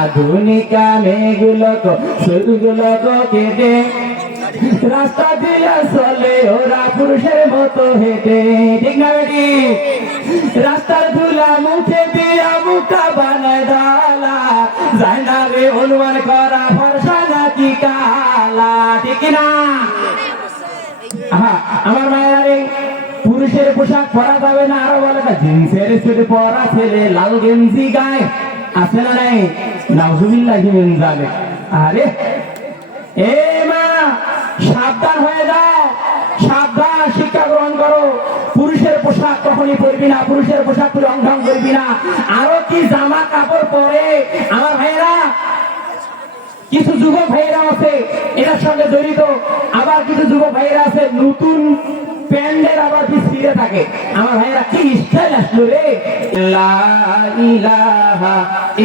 আধুনিকা মেয়েগুলোকে চুলগুলোকে কেটে রাস্তা দিয়ে চলে ওরা পুরুষের মতো হেঁটে, ঠিক না বেটি? রাস্তার ধুলা মুখে দিয়া মুখটা বানায় ডালা, যায় না রে অনুমান করা ভরসা নাকি কালা, ঠিক না? আমার মায়েরা রে, পুরুষের পোশাক পরা যাবে না, আরো বলে না জিন্সের সেট পরা ছেলে লাল গেঞ্জি গায়ে আছে না নাই? নাউজুবিল্লাহি মিন যালিক। আরে এ মা, সাবধান হয়ে যাও, সাবধান, শিক্ষা গ্রহণ করো। পুরুষের পোশাক কখনই পরবি না, পুরুষের পোশাক পরে রং করবি না। আরো কি জামা কাপড় পরে আমার ভাইরা, কিছু যুবক ভাইরা আছে এটার সঙ্গে জড়িত, আবার কিছু যুবক ভাইরা আছে নতুন প্যান্ডের আবার ছিঁড়ে থাকে। আমার ভাইরা কি স্টাইল আসলো রে! লা ইলাহা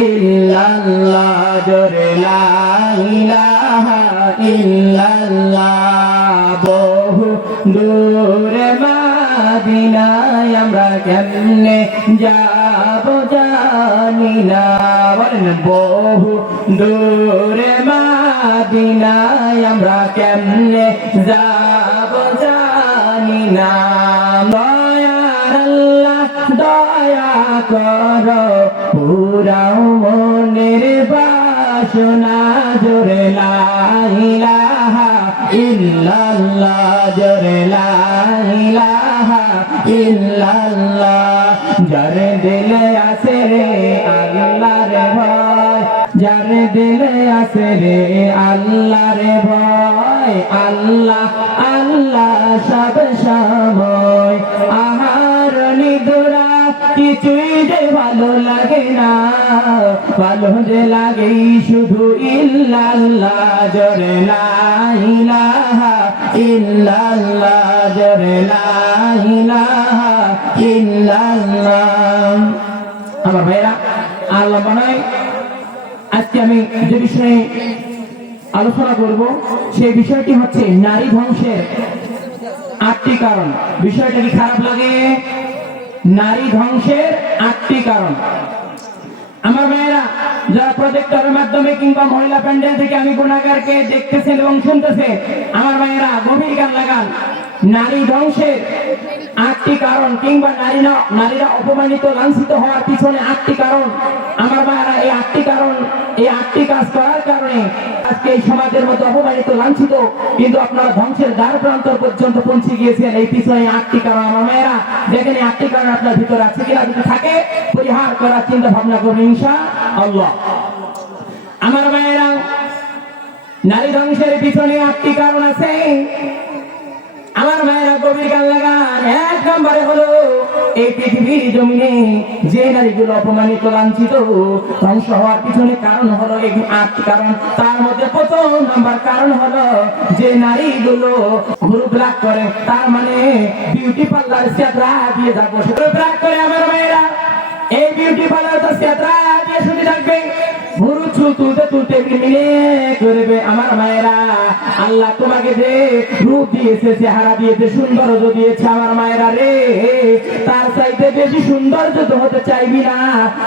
ইল্লাল্লাহ, জোরে লা ইলাহা ইল্লাল্লাহ। বহু দূরে মদিনায় আমরা কেমনে যাব জানি না, বলেন বহু দূরে মদিনায় আমরা কেমনে যাব জানি না। দয়ার আল্লাহ দয়া করো, পুরাও মনের বাসনা, জোরে লা ইলাহা ইল্লাল্লাহ, জোরে লা ইলাহা ইল্লাল্লাহ। যার দিলে আছে রে আল্লাহর ভয়, যার দিলে আছে রে আল্লাহর ভয়, আল্লাহ আল্লাহ সব সময়। আহার নিদুরা কিছুই যে ভালো লাগে না, ভালো যে লাগে শুধু ইল্লাল্লাহ, জোরে লা ইলাহা ইল্লাল্লাহ, জোরে লা ইলাহা ইল্লাল্লাহ। আমার ভাইরা, আল্লাহ বানায় আজকে আমি যে বিষয়ে আলোচনা করব সেই বিষয়টি হচ্ছে নারী ধ্বংসের 8টি কারণ। বিষয়টা কি খারাপ লাগে? নারী ধ্বংসের 8টি কারণ। আমার মেয়েরা যারা প্রজেক্টরের মাধ্যমে কিংবা মহিলা প্যান্ডেল থেকে আমি গুণাগারকে দেখতেছেন এবং শুনতেছেন, আমার মেয়েরা গভীর গান লাগান। নারী ধ্বংসের 8টি কারণ, কিংবা নারীরা অপমানিত লাঞ্ছিত হওয়ার পিছনে 8টি কারণ। আমার মায়েরা এই 8টি কারণ, এই 8টি কাজ করার কারণে আজকে এই সমাজের মধ্যে অপমানিত লাঞ্ছিত, কিন্তু আপনারা ধ্বংসের দ্বার প্রান্ত পর্যন্ত পৌঁছে গিয়েছেন। এই পিছনে 8টি কারণ। আমার মায়েরা দেখেন এই 8টি কারণ আপনার ভিতরে আছে কিনা, যদি থাকে পরিহার করার চিন্তা ভাবনা করবেন ইনশাআল্লাহ। আমার মায়েরা, নারী ধ্বংসের পিছনে 8টি কারণ আছে। আমার মায়েরা গভীর গান লাগান। 1 নম্বরে হলো এই পৃথিবীর জমিনে যে নারীগুলো অপমানিত লাঞ্ছিত ধ্বংস হওয়ার পিছনে কারণ হলো এই 8টি কারণ। তার মধ্যে 1ম নাম্বার কারণ হলো যে নারীগুলো ভুরু ব্ল্যাক করে, তার মানে বিউটি পার্লার সেটরা দিয়ে যাবো, সেটা ব্ল্যাক করে। আমার মায়েরা এই বিউটি পার্লার তো সেটরা দিয়ে শুধু থাকবে, ভুরু চুল তুলতে তুলতে মিলে করবে। আমার মায়েরা, আল্লাহ তোমাকে যে রূপ দিয়েছে, চেহারা দিয়েছে, সৌন্দর্য দিয়েছে, আমার মায়েরা রে, তার চাইতে বেশি সৌন্দর্য তো হতে চাইবি না।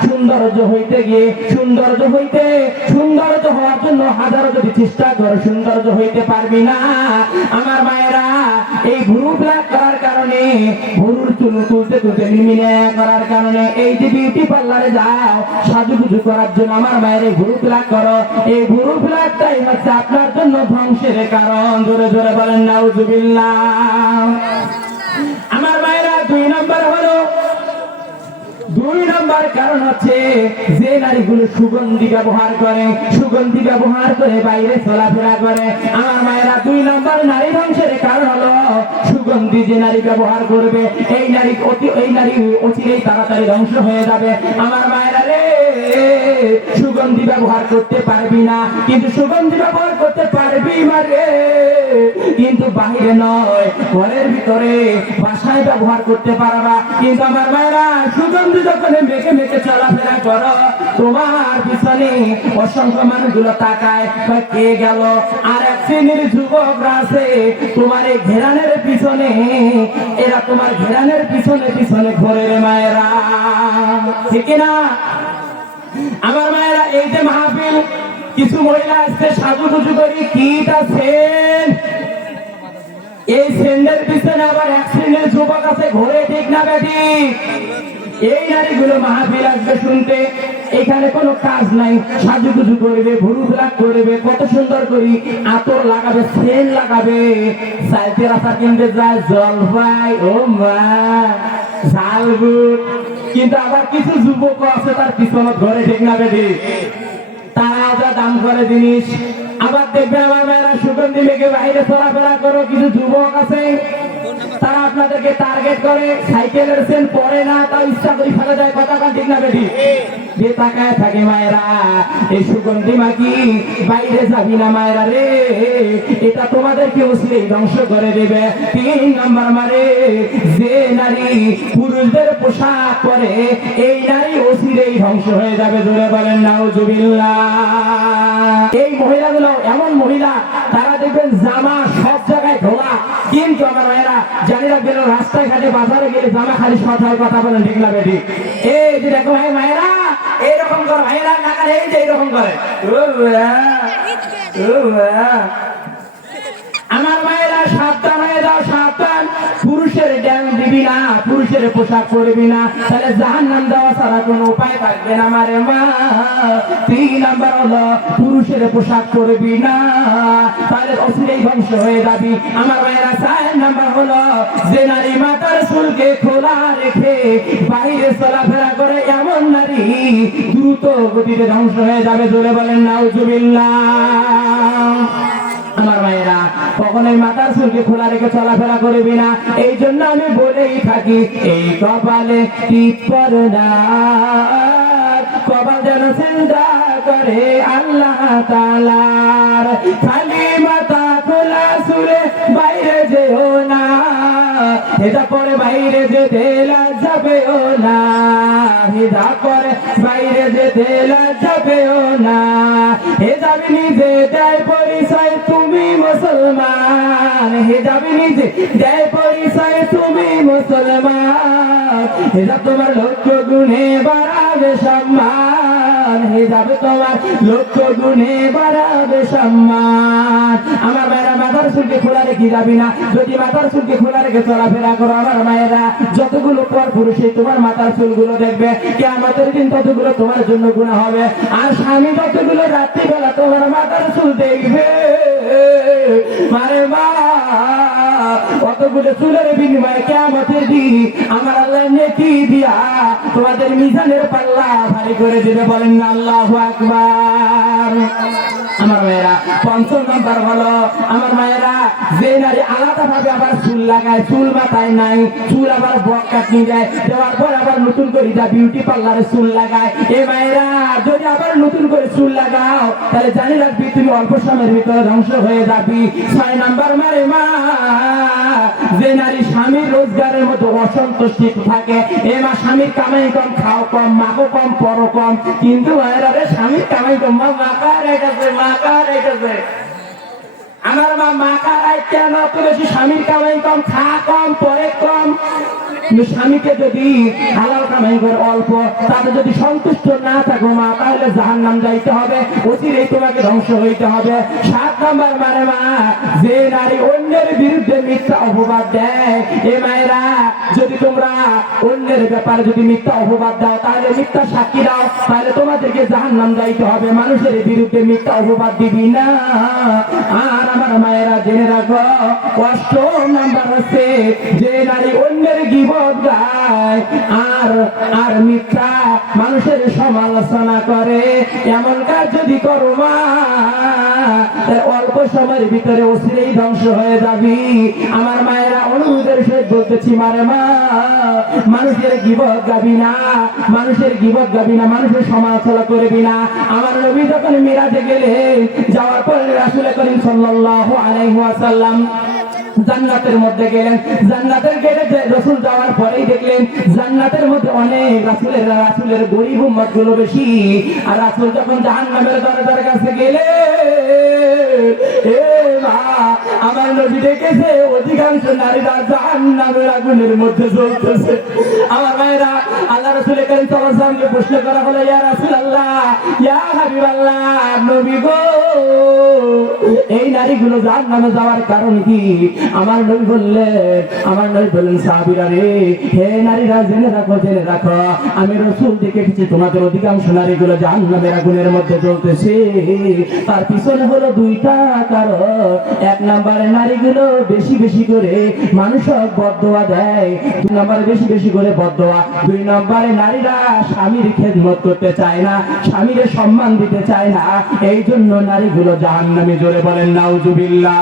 সৌন্দর্য হইতে গিয়ে সৌন্দর্য হওয়ার জন্য হাজারো যদি চেষ্টা করো, সৌন্দর্য হইতে পারবি না। আমার মায়েরা, এই ভুরু ব্ল্যাক করার কারণে, ভুরুর চুল তুলতে তুলতে মিলে করার কারণে, এই যে বিউটি পার্লারে যাও সাজুগুজু করার জন্য, আমার মায়ের এই ভুরু ব্ল্যাক করো, এই ভুরু ব্ল্যাকটাই হচ্ছে আপনার জন্য ধ্বংসের কারণ। জোরে জোরে বলেন নাউজুবিল্লাহ। আমার মায়েরা 2 নম্বর কারণ হচ্ছে যে নারীগুলো সুগন্ধি ব্যবহার করে বাইরে চলাফেরা করে। আমার মায়েরা 2 নম্বর নারী ধ্বংসের কারণ হলো সুগন্ধি যে নারী ব্যবহার করবে, এই নারী অচিরেই তাড়াতাড়ি ধ্বংস হয়ে যাবে। আমার মায়েরা রে, সুগন্ধি ব্যবহার করতে পারবি না, কিন্তু সুগন্ধি ব্যবহার করতে পারবি মারে, কিন্তু বাহিরে নয়, ঘরের ভিতরে বাসায় ব্যবহার করতে পারবা। কিন্তু আমার মায়েরা, সুগন্ধি যখন মেখে মেখে চলাফেরা করো, তোমার পিছনে অসংখ্য মানুষগুলো তাকায়, কে গেল। আর 1 শ্রেণীর যুবকরা আছে তোমার এই ঘেরানের পিছনে, এরা তোমার ঘেরানের পিছনে ঘোরে রে মায়েরা, ঠিক না? আমার মায়েরা, এই যে মাহফিল, কিছু মহিলা আসছে সাজুগুজু করি কিট আছেন, এই সেন্ডের পিছনে আবার এক শ্রেণীর যুবক আছে ঘোরে, ঠিক না বেটি? এই নারীগুলো মাহফিল আসবে শুনতে, এখানে কোনো কাজ নাই, সাজুগুজু করবে, ভুরু ফ্লাক করবে, কত সুন্দর করি আতর লাগাবে, সেন্ট লাগাবে, সাইতে রাস্তা কিনতে যায় জলপাই, ও মা ঝালগুট। কিন্তু আবার কিছু যুবক আছে তার পিছনে ঘরে, ঠিক না বেটি? তারা যা দাম করে জিনিস। আবার দেখবে আমার মেয়েরা সুগন্ধি মেঘে বাইরে চলাফেরা করো, কিছু যুবক আছে তারা আপনাদেরকে টার্গেট করে, সাইকেলের সেন পরে না, তাও ইচ্ছা করে ফেলে দেয়, কথা কান, ঠিক না বেটি? যে তাকায় থাকে মায়েরা, এই সুগন্ধি মাখি বাইরে যাবি না মায়েরা রে, এটা তোমাদেরকে অশ্লীল ধ্বংস করে দেবে। 3 নাম্বার মারে, যে নারী পুরুষদের পোশাক পরে, এই নারী অশ্লীল ধ্বংস হয়ে যাবে। জোরে বলেন নাউজুবিল্লাহ। এই মহিলাগুলো এমন মহিলা, তারা দেখবেন জামা সব জায়গায় ধোয়া, কিন্তু আমার মায়েরা জানি রাখবেন, রাস্তায় ঘাটে বাজারে গেলে জামা খালি শর্ট হয়, কথা বলেন, ঠিক না বেটি? এই যে দেখো ভাই মায়েরা, এইরকম করে ভাইয়েরা না করে, এই যে এইরকম করে, আমার মায়েরা সাবধান হয়ে যাও, সাবধান। পুরুষের ড্যাং দিবি না, পুরুষের পোশাক পরবি না, তাহলে জাহান্নাম দেওয়া ছাড়া কোনো উপায় থাকবে না মারে মা। 3 নাম্বার হলো পুরুষের পোশাক পরবি না, তাহলে অচিরেই ধ্বংস হয়ে যাবি। আমার মায়েরা 4 নাম্বার হলো, যে নারী মাথার চুলকে খোলা রেখে বাইরে চলাফেরা করে, এমন নারী দ্রুত গতিতে ধ্বংস হয়ে যাবে। জোরে বলেন নাউজুবিল্লাহ। আমার মায়েরা, কখনোই মাথার চুলকে খোলা রেখে চলাফেরা করবি না। এই জন্য আমি বলেই থাকি, এই কপালে টিপ পড়ে না, কপাল যেন চিন্তা করে আল্লাহ তাআলার। খালি মাথা খোলা চুলে বাইরে যেও না, এটা পরে বাইরে যেতে লজ্জা পেও না, এটা পরে বাইরে যেতে লজ্জা পেও না। হিজাব নিজে দেয় পরিচয় তুমি মুসলমান, হিজাব নিজে দেয় পরিচয় তুমি মুসলমান। হিজাব তোমার লক্ষ গুণে বাড়াবে সম্মান, হিজাব তোমার লক্ষ গুণে বাড়াবে সম্মান। আমার মায়েরা, মাথার চুলকে খোলা রেখে যাবি না। যদি মাথার চুলকে খোলা রেখে চলাফেরা করো আমার মায়েরা, যতগুলো পর পুরুষে তোমার মাথার চুলগুলো দেখবে, কিয়ামতের দিন ততগুলো তোমার জন্য গুনাহ হবে। আর স্বামী যতগুলো রাত্রিবেলা তোমার মাথার চুল দেখবে মারে মা, কতগুলো চুলের বিনিময়ে কিয়ামতের দিন আমার আল্লাহ নেকি দিয়া তোমাদের মিজানের পাল্লা ভারী করে দেবে। বলেন না আল্লাহু আকবার। আমার মায়েরা, 5 নাম্বার হলো, আমার মায়েরা, যে নারী আলাদা ভাবে আবার চুল লাগায়, চুল মাথায় নাই, চুল আবার বক কাটনি দেয়, দেওয়ার পর আবার নতুন করে যা বিউটি পার্লারে চুল লাগায়। এ মায়েরা, যদি আবার নতুন করে চুল লাগাও, তাহলে জানি রাখবি তুমি অল্প সময়ের ভিতরে ধ্বংস হয়ে যাবি। 6 নাম্বার মারে মা, যে নারী স্বামীর রোজগারের মধ্যে অসন্তুষ্টি থাকে, এ মা স্বামীর কামাই কম, খাও কম, মাগো কম, পরো কম, কিন্তু মায়েরা রে স্বামীর কামাই কম, মা মাকা রেখেছে, মাকা রেখেছে। আমার মা মাকা রায় কেন তো বেশি, স্বামীর কামাই কম, খা কম, পরে কম। কিন্তু স্বামীকে যদি হালাল কামাই করে অল্প, তাতে যদি সন্তুষ্ট না থাকো মা, তাহলে জাহান্নাম যাইতে হবে, অচিরেই তোমাকে ধ্বংস হইতে হবে। 7 নাম্বার মানে মা, যে নারী অন্যের বিরুদ্ধে মিথ্যা অপবাদ দেয়, এ মায়েরা, যদি তোমরা অন্যের ব্যাপারে যদি মিথ্যা অপবাদ দাও, তাহলে মিথ্যা সাক্ষী দাও, তাহলে তোমাদেরকে জাহান্নাম যাইতে হবে। মানুষের বিরুদ্ধে মিথ্যা অপবাদ দিবি না। আর আমার মায়েরা জেনে রাখো, 8 নাম্বার হচ্ছে, যে নারী অন্যের গীবত গায় আর মিথ্যা মানুষের সমালোচনা করে, এমন কাজ যদি করো মা, অল্প সময়ের ভিতরে অচিরেই ধ্বংস হয়ে যাবি। আমার মায়েরা, অনুরোধের সহিত বলতেছি মারে মা, মানুষের গীবত গাবি না, মানুষের গীবত গাবি না, মানুষের সমালোচনা করবি না। আমার নবী যখন মিরাজে গেলেন, যাওয়ার পরে রাসূল করিম সাল্লাল্লাহু আলাইহি ওয়াসাল্লাম জান্নাতের মধ্যে গেলেন। জান্নাতের গেটে রাসূল যাওয়ার পরেই দেখলেন জান্নাতের মধ্যে অনেক রাসূলের গরীব উম্মত গুলো বেশি। আর রাসূল যখন জাহান্নামের দরজার কাছে গেলেন, এ মা, আমার নবী দেখেছে অধিকাংশ নারীরা জাহান্নামের আগুনের মধ্যে জ্বলতেছে। আমার ভাইরা, আল্লাহ রাসূল কারীম সাল্লাল্লাহু আলাইহি ওয়াসাল্লামকে প্রশ্ন করা হলো, ইয়া রাসূলুল্লাহ, ইয়া হাবিবাল্লাহ, নবী গো, এই নারীগুলো জাহান্নামে যাওয়ার কারণ কি? আমার নবী বললেন সাহাবীরা রে, হে নারীরা, জেনে রাখো, আমি রাসূল দেখেছি তোমাদের অধিকাংশ নারীগুলো জাহান্নামের আগুনের মধ্যে জ্বলতেছে। তার পিছনে হলো দুইটা কারণ। এক নম্বরে নারীগুলো বেশি বেশি করে মানুষক বদদোয়া দেয়, দুই নম্বরে বেশি করে বদদোয়া, দুই নম্বরে নারীরা স্বামীর খেদমত করতে চায় না, স্বামীর সম্মান দিতে চায় না, এই জন্য নারীগুলো জাহান্নামে। জোরে বলেন নাউজুবিল্লাহ।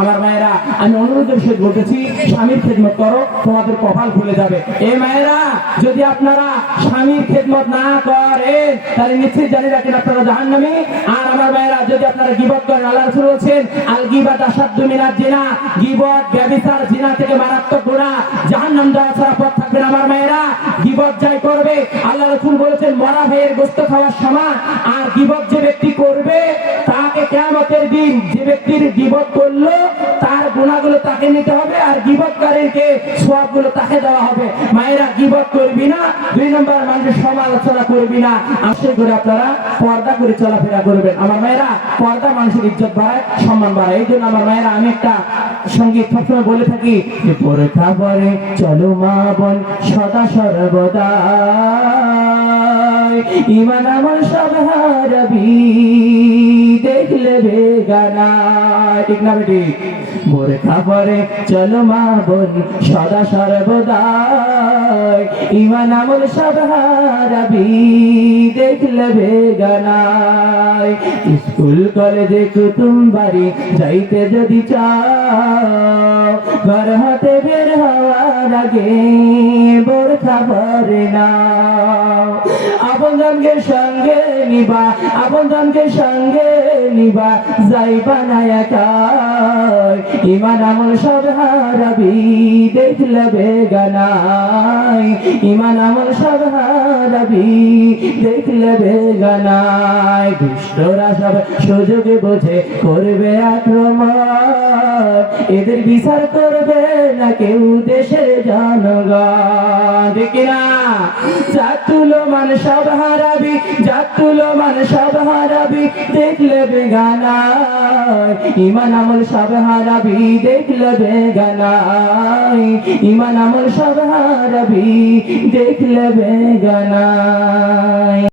আমার মায়েরা, আমি অনুরোধের সহিত বলতেছি, স্বামীর খেদমত করো, তোমাদের কপাল খুলে যাবে। এ মায়েরা, যদি আপনারা স্বামীর খেদমত না করেন তাহলে নিশ্চিত জানি রাখেন আপনারা জাহান্নামী। আর আমার মায়েরা, যদি আপনারা গীবত করেন, আল্লাহ রাসূল বলেছেন আল গীবাত আশাদ্দু মিনাজ জিনা, গীবত ব্যভিচার জিনা থেকে মারাত্মক গুনাহ, জাহান্নাম যাওয়া ছাড়া পথ থাকবে না। আমার মায়েরা, গীবত যাই করবে, আল্লাহ রাসূল বলেছেন মরা ভাইয়ের গোশত খাওয়ার সমান। আর গীবত যে ব্যক্তি করবে তাকে কিয়ামতের দিন, যে ব্যক্তির গীবত করলো তার গুনাহগুলো তাকে নিতে হবে, আর গীবতকারীকে সওয়াবগুলো তাকে দেওয়া হবে। মায়েরা, গীবত করবি না, দুই নম্বর মানুষের সমালোচনা করবি না, আশা করে আপনারা পর্দা করে চলাফেরা করবেন। আমার মায়েরা, পর্দা মানুষের ইজ্জত বাড়ায়, সম্মান বাড়ায়। এই জন্য আমার মায়েরা, আমি একটা সঙ্গীত সবসময় বলে থাকি যে বোরখা পরে চলো মা বোন সদা সর্বদা, ঈমান আমল সব হারাবি দেখলে বেগানা। ঠিক না বেটি? বোরখা পরে চলো মা বোন সদা সর্বদা, ঈমান আমল সব হারাবি দেখলে বেগানা। স্কুল কলেজে কুতুম বাড়ি যাইতে যদি চাও, ঘর হতে বের হওয়ার আগে বোরখা পরে নাও। আপনজনকে সঙ্গে নিবা, আপনজনকে সঙ্গে নিবা, যাইবা না একা, ঈমান আমল সব হারাবি দেখলে বেগানায়, ঈমান আমল সব হারাবি দেখলে বেগানায়। দুষ্টরা সব সুযোগে বোঝে করবে আক্রমণ, এদের বিচার করবে না কেউ দেশের জনগণ। দেখি না, জাতুলো মান সব হারাবি, জাতুলো মান সব হারাবি দেখলে বেগানায়, ঈমান আমল সব হারাবি দেখলে বেগানায়, ঈমান আমল সব হারাবি দেখলে বেগানায়।